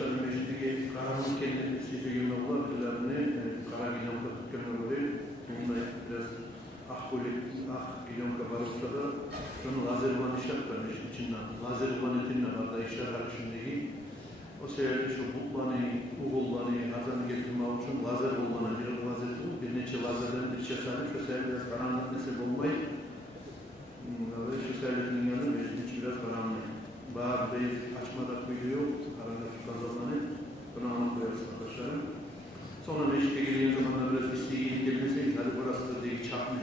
kardeşlerim meclideki kahraman kendini seçeceğim yollar dillerine kara gilyonka tutkenler böyle onunla biraz gilyonka varırsa da şunu lazervan işler vermiş içinden lazervan etinle var da işler haricindeki o sebeple şu buklanı, uğullanı, hazanı getirmek için lazer olmanı bir neçe lazerden bir çeşitli şu sebeple biraz karanlık nesip olmayıp şu sebeple yanı meclid biraz karanlık. Bağır değil, açmada kuyuyor, karanlık kazananı, buna anlatıyoruz arkadaşlarım. Sonra meclide geldiğim zamanlar biraz isteği gelmeseydi, hadi burası da değil, çakma.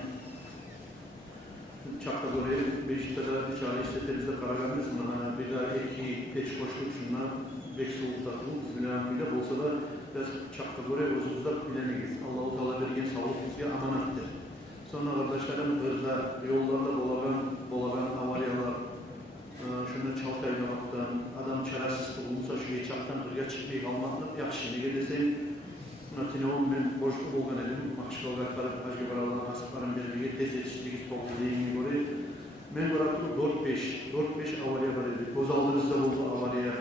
Çakta buraya, Beşiktaş'ta da çağrı istetemizde Karagan'ız, bir daha eki, peç koştuk, şundan, bek soğuk tatlı, zünâmıyla olsa da biraz çakta buraya bozuluzda bilemeyiz. Allah-u Teala vergen sağlık bize amanattır. Sonra arkadaşlarım hırda, yollarda bolagan avariyalar, şunu çalkaylamaktan, adam çaresiz bulunsa şu geçaktan hırga çıkmayı kalmaktan yaxşı nege deseyim, Tinavon ben boşluk olgan edim, Makşıkalgar taraf hacı baralan asıkların belirliği tez yetiştiğiniz toplu deyimini göre. Ben bıraktım 4-5 avariya var edi. Bozaldırızda oldu avariya.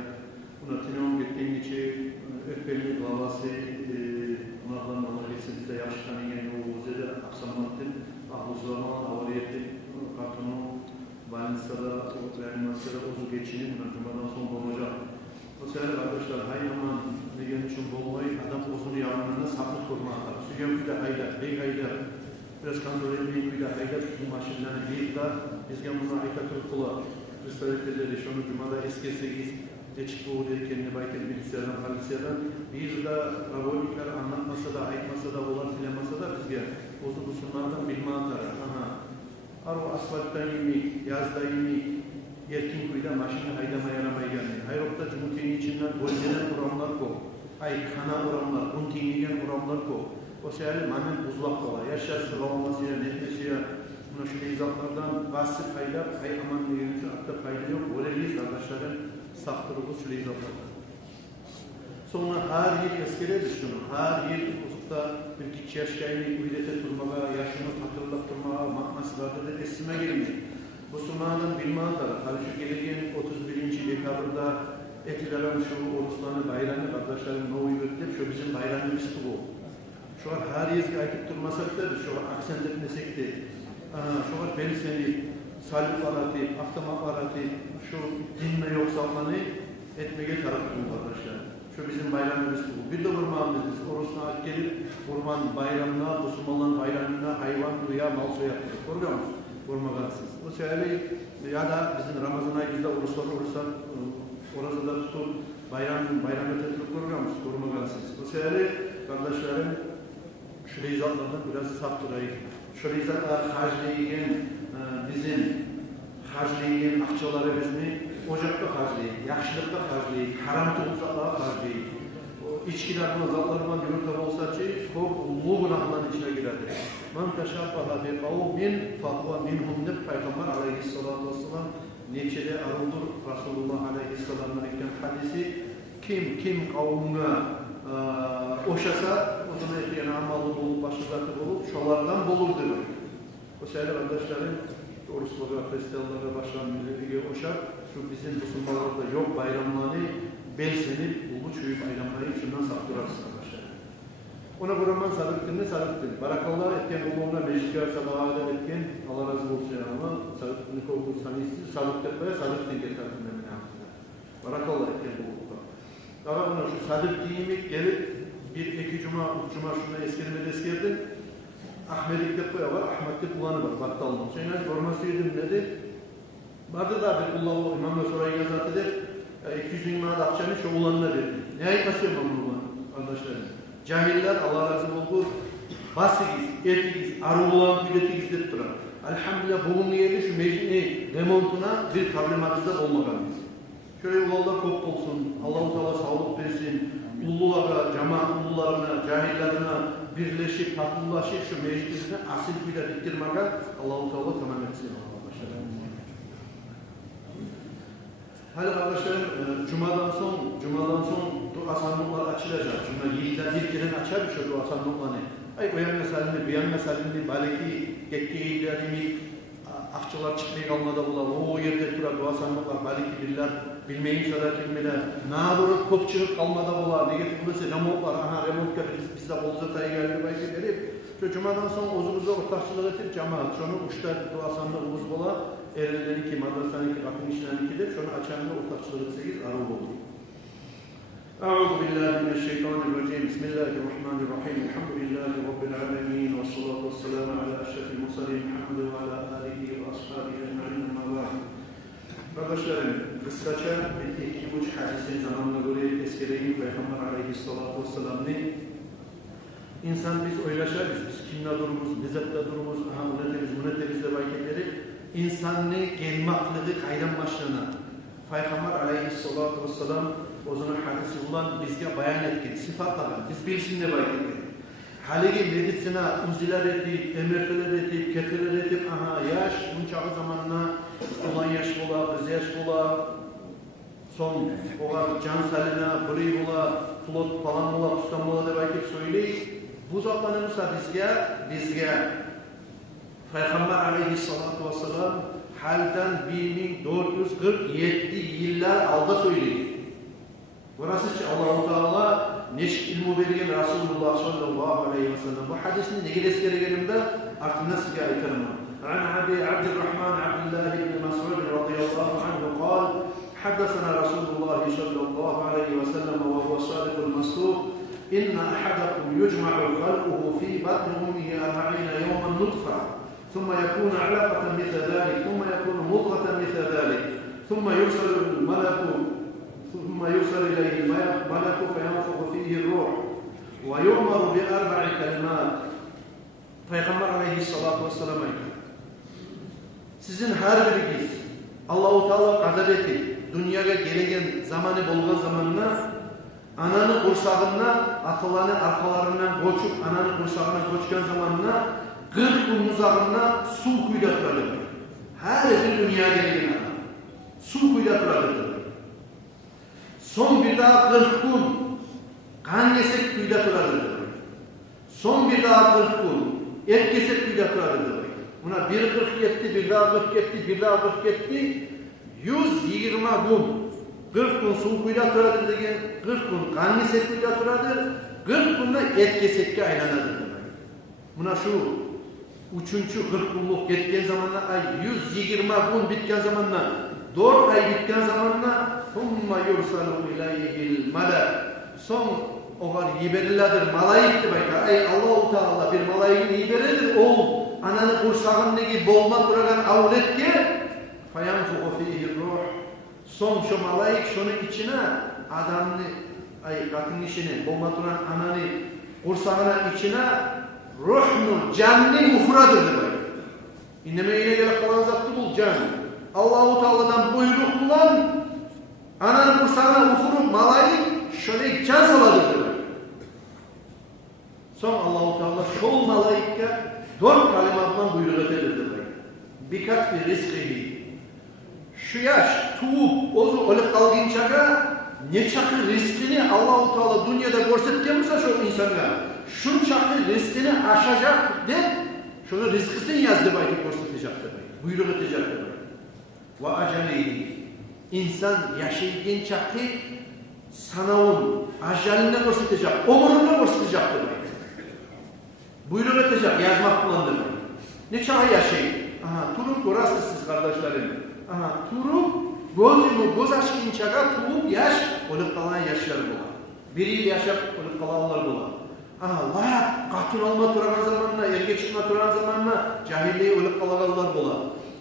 Buna Tinavon gittiğim için öpbelini davası, bunlardan Allah geçsin bize yaştan ingen o uzede aksamanatın, ahuzlama, avariyeti, kartonu, Valencia'da, reanimasyada ozu geçinin, Cumadan son olacak. O sefer arkadaşlar, hay aman, ne için olmayı, adam ozunu yavrularına saklı kurmaklar. Sügen bir de haydar, bey haydar, biraz kandoleli bir de haydar, şu maşinlerine bir de, bizgen buna ayta kula, Rıstavetleri, şunu Cuma'da eski 8, geçip doğu dedi kendine bayken bilgisayardan, halisiyardan, bir de rabolikler anlatmasa da, aytmasa da, olan filemasa da bizge, ozu busunlardan bilme atar. Arı asfaltta imi, yazda imi, erkin kuyda maşini haydama yaramaya gelmeyi. Hayrokta cumhuriyeti içinden golcenen kuramlar ko. Ay kana kuramlar, kuntinigen kuramlar ko. O sefer manen uzlak kola. Yaşar sıralanmasıyla, netmesiyle, buna şu izahlardan bahsi fayda, hay aman neyinizi hatta fayda yok. Oleliyiz arkadaşların sahtırılı şu izahlardan. Sonra her yıl eskere düştüğünü, her yıl uzakta bir kişi yaşkayını üydete durmağa, yaşını hatırlattırmağa, maknasılarda da esime gelmiyor. Bu sunağından bilmem taraf, halbuki gelirken 31. dekabrda etilerin şu oruçlarını, bayramı, kardeşlerim ne uygulayıp, şu bizim bayramımız bu. Şu an her yıl ayıp durmasak da, şu an aksent etmesek de, şu an ben seni salip aratı, aftamak aratı, şu dinle yoksalmanı etmeye tarafım arkadaşlar. Şu bizim bayramımız bu. Bir de vurmağımız, oruçuna gelip, vurman bayramına, Müslümanların bayramına, hayvan, rüya, mal suya yaptık. Görüyor musunuz? Vurmağansız. Bu sebebi ya da bizim Ramazan ayında oruçlar olursak, orada tutup bayram ötetip görüyor musunuz? Vurmağansız. Bu sebebi kardeşlerim, şu izahlardan biraz saptırayım. Şu izahlar harcayın, bizim harcayın akçaları bizni ocakta harcayın, yaşlılıkta harcayın, haram tuğuzaklara harcayın. İçkiler buna zatlarından yumurta olsa ki, çok ulu günahların içine girerdi. Man teşabbaha bi kavmin fahuve minhum deb Peygamber aleyhissalatu vesselam neçede arıldır Resulullah aleyhisselam'ın ekran hadisi kim kavmine oşasa o zaman ekran amalı olup başlıkları olup şolardan bulurdur. O sefer arkadaşlarım oruçlara, festivallara başlayan milletiyle oşar şu bizim Müslümanlarda yok bayramları belsenip bu çöyü bayramları şundan saptırarsın arkadaşlar. Ona buraman sarıktın. Barakallah etken Allah'ına meclisler sabahada etken Allah razı olsun ama sarıktın kovduğu saniyesi sarıktın getirdim ben yaptım. Barakallah etken Allah'ına. Daha buna şu sarıktığımı gelip bir iki cuma şuna eskerdim. Ahmetlikte koya var, Ahmetlik kullanı var, battalının. Şeyler görmesiydim dedi. Vardı da bir kullanma imamla sonra yazat eder. 200 bin manat akçanı şu ulanına verdi. Ne ayıkması yapmam bunu arkadaşlarım? Cahiller Allah razı olsun. Basıgiz, etigiz, arıulan müddetigiz deyip durar. Elhamdülillah bulunduğu yerde şu meclis remontuna bir problematizde olmaganız. Şöyle ulanlar çok olsun, Allah-u Teala sağlık versin, ululara, cemaat ulularına, cahillerine birleşip, tatlılaşıp şu meclisine asil kuyla bitirmeye Allah-u Teala tamam etsin. Hadi arkadaşlarım, Cuma'dan son dua sandıkları açılacak. Cuma 7'de bir kere açar şu dua sandıklarını. Ay uyan meselini, buyan meselini, baliki, gekkeğilerini, akçalar çıkmayı kalmadı bular. O yerde duran dua sandıklar, baliki birler, bilmeyin kadar kimler, nağdırı kopçılık kalmada ola, negatif olursa remont var, aha remont gelip bizde olsa tayı geldi belki verip, şu cumadan sonra ozumuzda ortakçılık edip cemaat, şunu uçta duasanda umuz bola, erlerin ki, madrasanın ki, kapın işlerin ki de, şunu açanında ortakçılık etseyiz, arı olur. أعوذ بالله من الشيطان الرجيم بسم الله الرحمن الرحيم الحمد لله رب العالمين والصلاة والسلام على أشرف المرسلين محمد وعلى آله وأصحابه أجمعين أما بعد. Kardeşlerim, kısaca iki buçuk hadisin zamanına göre tezkereyi Peygamber Aleyhisselatü Vesselam'ı insan biz oylaşarız, biz kimle durumuz, bizatta durumuz, buna temizle vakitleri insanlığı gelmaklığı kaydan başlığına Peygamber Aleyhisselatü Vesselam o zaman hadisi olan bizge bayan etkin, sıfatlar, biz bilsinle vakitleri. Haligi medisina uziler edip, emirtiler edip, ketiler edip, aha yaş, bunçağı zamanına olan yaş ola, biz yaş ola, son olar can salina, bri ola, flot falan ola, ustam ola da vakit söyleyip, bu zamanımızda bizge Peygamber Aleyhisselatü Vesselam halden 1447 yıllar alda söyleyip. Burası ki Allah-u Teala neşk ilmu verilen Resulullah sallallahu aleyhi ve sellem. Bu hadisin ne geleskere gelimde artık nasıl ayıtarım? An Abi Abdurrahman Abdullah ibn Mas'ud radıyallahu anhu قال حدثنا رسول الله صلى الله عليه وسلم وهو الصادق المصدوق إن أحدكم يجمع خلقه في بطن أمه 40 يوما نطفة ثم يكون علقة مثل ذلك ثم يكون مضغة مثل ذلك ثم يرسل إليه الملك فينفخ فيه الروح ويؤمر بأربع كلمات. Peygamber Aleyhisselatü Vesselam ayırdı. Sizin her biriniz Allah-u Teala kadar etti. Dünyaya gelegen zamanı bolgan zamanına ananı kursağına, atalarını arkalarından koçup ananı kursağına koçkan zamanına 40 gün uzağına su kuyulatırdı. Her bir dünyaya gelegen ana. Su kuyulatırdı. Son bir daha 40 gün kan kesek kuyulatırdı. Son bir daha 40 gün et kesek kuyulatırdı. Buna bir 47, bir daha 47, bir daha 47, 120 gün. 40 gün su kuyulatırdı degen, 40 gün kan kesek kuyulatırdı, 40 günde et kesekке aylanırdı. Buna şu üçüncü 40 günlük yetken zamanla ay 120 gün bitken zamanla 4 ay bitken zamanla thumma yursalu ileyhil melek son oğar yiberiladır malayikti bayka ay Allah-u Teala bir malayikin yiberilir ol ananı kursağındaki bolma duragan avletke fayanfuhu fihi ruh son şu malayik şunun içine adamını ay katın içine bolma duran ananı kursağına içine ruhnu canni ufradır demek. İnneme yine gelip kalan zattı bul can. Allah-u Teala'dan buyruk bulan ananın kursağına ufurup malayik şöyle can saladır demek. Son Allah-u Teala şol malayikke 4 kalimatla buyruk ededir demek. Birkaç bir rizkihi. Şu yaş tuğup ozu olup kalgın çaka ne çakı rizkini Allah-u Teala dünyada görsetken misin şu insana? Şun çakı rizkini aşacak de şunu rizkisini yazdı belki görsetecek demek. Buyruk edecek demek. Ve aceleyi insan yaşayın çakı sanavun acaline görsetecek, omuruna görsetecek demek. Buyruk edecek, yazmak kullandı. Ne çağı yaşayın? Aha, turup görürsünüz siz kardeşlerim. Aha, turup göz aşkın çağa turup yaş, olup kalan yaşlar bular. Bir yıl yaşap, olup kalanlar bular. Aha, laya katın olma duran zamanla, erge çıkma duran zamanla cahilliği olup kalanlar bular.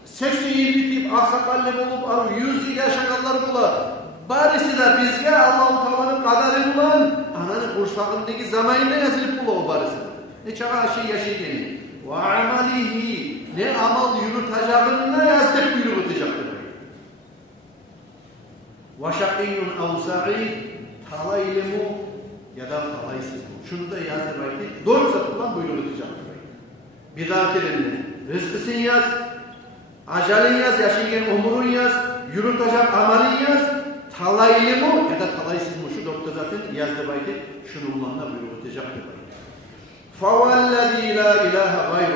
80 yıl bitip aksakalli olup 100 yıl yaşayanlar bular. Barisi de bizge Allah-u Teala'nın kadarı bulan, ananın kursağındaki zamanında yazılıp bular o barisi. Ne çağa şey yaşayın. Ve amalihi ne amal yürütacağına yazdık yürütecektir. Ve şakiyyun ev sa'id talaylimu ya da talaysız bu. Şunu da yazdır belki. Doğru satılan yürütecektir. Bir daha kelimle. Rızkısın yaz, ajalin yaz, yaşayın umurun yaz, yürütecek amalin yaz, talaylimu ya da talaysız bu. Şu doktor zaten yazdır belki. Şunu ulanlar yürütecektir. فَوَالَّذ۪ي لَا اِلَٰهَ غَيْرُ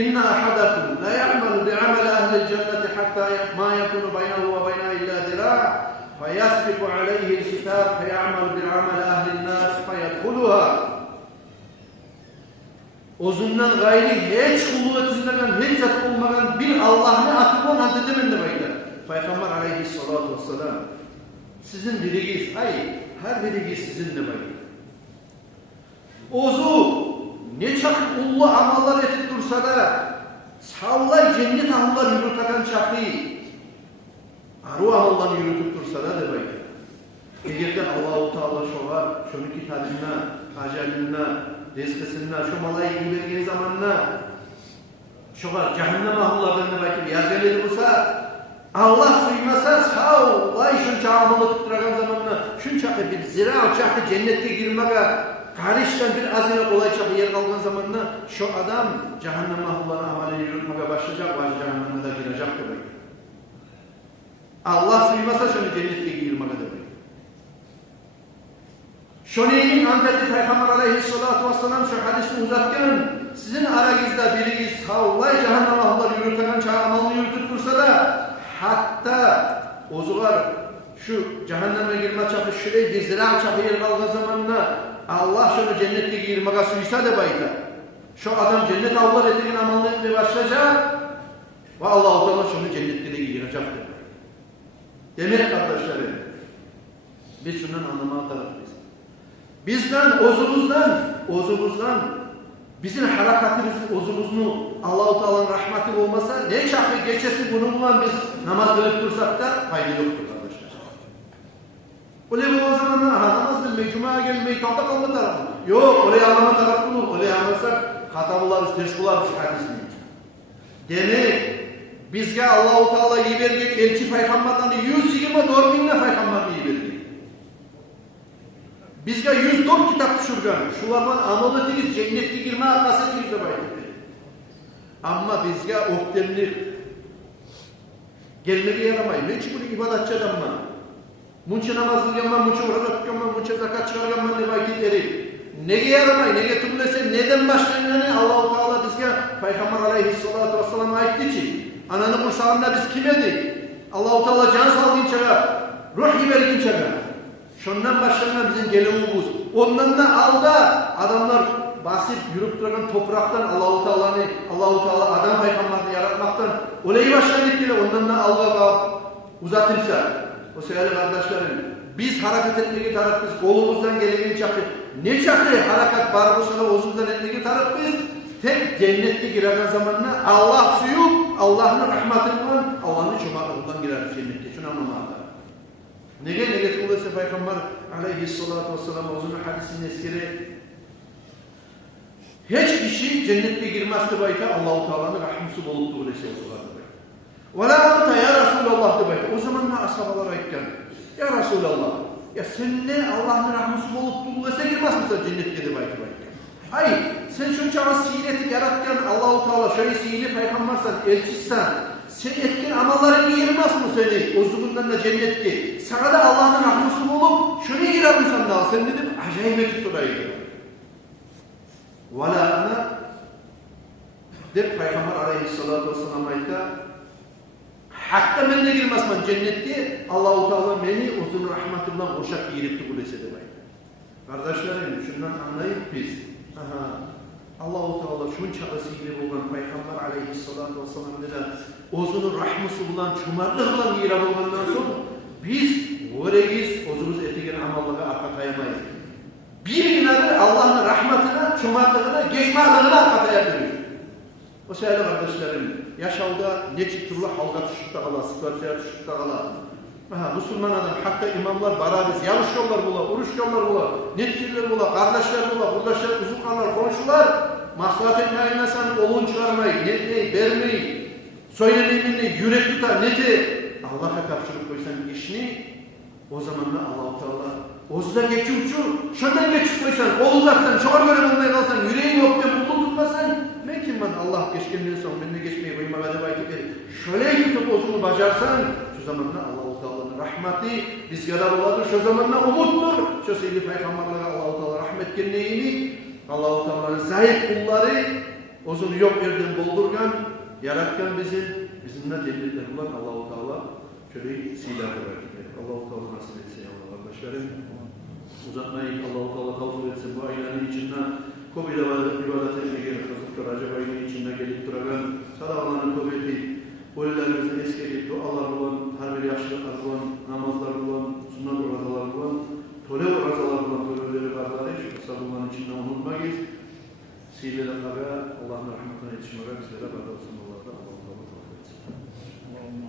اِنَّ اَحَدَكُمْ لَا يَعْمَلُ بِعَمَلَ اَهْلِ الْجَنَّةِ حَتَّى مَا يَكُنُ بَيْنَهُ وَبَيْنَهُ اِلَّا ذِرَاعٌ فَيَسْبِقُ عَلَيْهِ الْكِتَابِ فَيَعْمَلُ بِالْعَمَلِ أَهْلِ النَّاسِ فَيَدْخُلُهَا. Ozundan gayri hiç kuvvet izlenen, hiç zat olmayan bir Allah'ını atıp ona dedemin demektir. Peygamber aleyhissalatu vesselam sizin biriniz, her biriniz sizin demektir. Ozu ne çakı ullu amallar etip dursa da sağlay cennet amallar yürüten çakı aru amallar yürütüp dursa da demektir. Eğer Allah-u Teala şunu kitabına, acelinna, rizkısına, şu malayı gibergeni zamanına şoğa cehennem ahullarına belki yazgeli olsa Allah suymasa sağ vay şunca amalı tutturagan zamanına şunca bir zira çakı cennette girmeye karıştan bir azine kolay çakı yer kalgan zamanına şu adam cehennem ahullarına ameli yürütmeye başlayacak ve cehenneme de girecek demek. Allah suymasa şunu cennette girmeye demek. Şöyle Antep'te Peygamber aleyhissalatu vesselam şu hadisini uzatken sizin aranızda biriniz savlay cehennem ahulları yürüten çağırmalı yürütüp dursa da hatta ozular şu cehenneme girme çapı şuraya bir zira çapı yer kaldığı zamanına Allah şunu cennette girmeye suysa da bayta. Şu adam cennet avlar ettiğin amalını etmeye başlayacak ve Allah-u Teala şunu cennette de girecek. Demek kardeşlerim biz şundan anlamaya tarafıyız. Bizden, ozumuzdan bizim harekatımız, ozumuzun Allah-u Teala'nın rahmeti olmasa ne çakı geçesi bununla biz namaz kılıp dursak da fayda yoktur kardeşler. Öyle bu o zaman namaz kılmayı, cumaya gelmeyi, tahta kalma tarafı. Yok, öyle anlama tarafı olur. Öyle anlarsak hata bularız, ters bularız hadisini. Demek bizge Allah-u Teala'yı verdik, elçi peygamberden 124 binle peygamberliği verdik. Bizge 104 kitap düşürgen. Şulardan amel etiniz, cennette girme arkası etiniz de bayıldı. Ama bizge oktemlik gelmeye yaramayın. Ne için bunu ibadatçı adamma? Munçe namaz kılganman, munçe oruç tutganman, munçe zakat çıkarganman ne vakitleri. Neye yaramayın, neye tümlese, neden başlayacağını Allah-u Teala bizge Peygamber aleyhissalatu vesselam aitti ki ananı kursağında biz kim edik? Allah-u Teala can salgın çağa, ruh gibergin çağa. Şundan başlayan bizim gelevimiz. Ondan da alda adamlar basit yürüp duran topraktan Allah-u Teala adam peygamberini yaratmaktan olayı başladık diye ondan da alda uzatırsa o sevgili kardeşlerim biz hareket etmeye taraf biz kolumuzdan geleni çakır. Ne çakır hareket var bu sana ozumuzdan etmeye taraf biz tek cennette giren zamanına Allah suyu Allah'ın rahmetinden Allah'ın şumarından girer cennette. Şunu anlamalı. Nege tuğlası Peygamber aleyhissalatu vesselam uzun hadisinin eskeri hiç kişi cennette girmezdi bayta Allah-u Teala'nın rahmisi bulup tuğlası yapılardı. وَلَا أَنْتَ يَا رَسُولَ اللّٰه'dı bayta. O zaman ne ashabalara ayıkken? Ya Resulallah, ya sen ne Allah'ın rahmisi bulup tuğlası girmez misin cennette de bayta bayta? Hayır, sen şu çağı sihireti yaratken Allah-u Teala şöyle sihirli peygambersen, elçissen sen etkin amalların girmez mi seni? Ozluğundan da cennet ki. Sana da Allah'ın rahmisi olup şuraya girer misin daha? Sen dedim acayip bir soraydı. وَلَا أَنَا de Peygamber aleyhissalatu vesselam ayette hatta ben de girmezmem cennette Allah-u Teala beni uzun rahmetinden koşak giripti bu lese demek. Kardeşlerim şundan anlayıp biz Allah-u Teala şun çağısıyla olan Peygamber aleyhissalatu vesselam neden ozunun rahmisi bulan çumarlıkla yiyir alıngandan sonra biz oreyiz ozumuz etigen amallığa arka kayamayız. Bir günadır Allah'ın rahmetine, çumarlığına, geçmarlığına arka kayabilir. O sevgili kardeşlerim, yaşalda ne çıktırlı halka düşüp de kala, sıkıntıya düşüp de kala. Müslüman adam, hatta imamlar barabiz, yarış yollar bula, oruç yollar bula, netkirler bula, kardeşler bula, buradaşlar, uzunkanlar, komşular, maslahat etmeyin sen olun çıkarmayı, netmeyi, vermeyi, söylemeyi, yürek tutar, neti. Allah'a karşılık koysan işini, o zaman da Allah-u Teala, ozda geçip şundan geçip koysan, ol uzaksan, çoğur gören olmaya kalsan, yüreğin yok diye mutlu tutmasan, ne kim ben Allah geçkemden sonra benimle geçmeyi koyma ve de vakitleri, şöyle tutup ozunu bacarsan, şu zamanla Allah-u Teala'nın rahmeti, bizgalar oladır, şu zamanla umuttur, şu sevgili peygamberlere Allah-u Teala rahmet gelmeyini, Allah-u Teala'nın zayıf kulları, ozunu yok yerden doldurgan, yaratgan bizimle cennetler olan Allah-u Teala, köleyi silahı verdi. Allah-u Teala nasip etsin ya kardeşlerim. Uzatmayın, Allah-u Teala kabul etsin. Bu ayların içinden Covid ibadet etmeye gerekiyoruz. Recep ayının içinde gelip duran, sadağlarını kabul edip, böylelerimizi eskilip, dualar olan, her bir yaşlılıklar olan, namazlar olan, sünnet orazalar olan, tole orazalar olan, töleleri kardeşler, şu kısa bunların içinden unutmayız. Sivilelere Allah'ın rahmetine yetişmeye bizlere beraber olsun.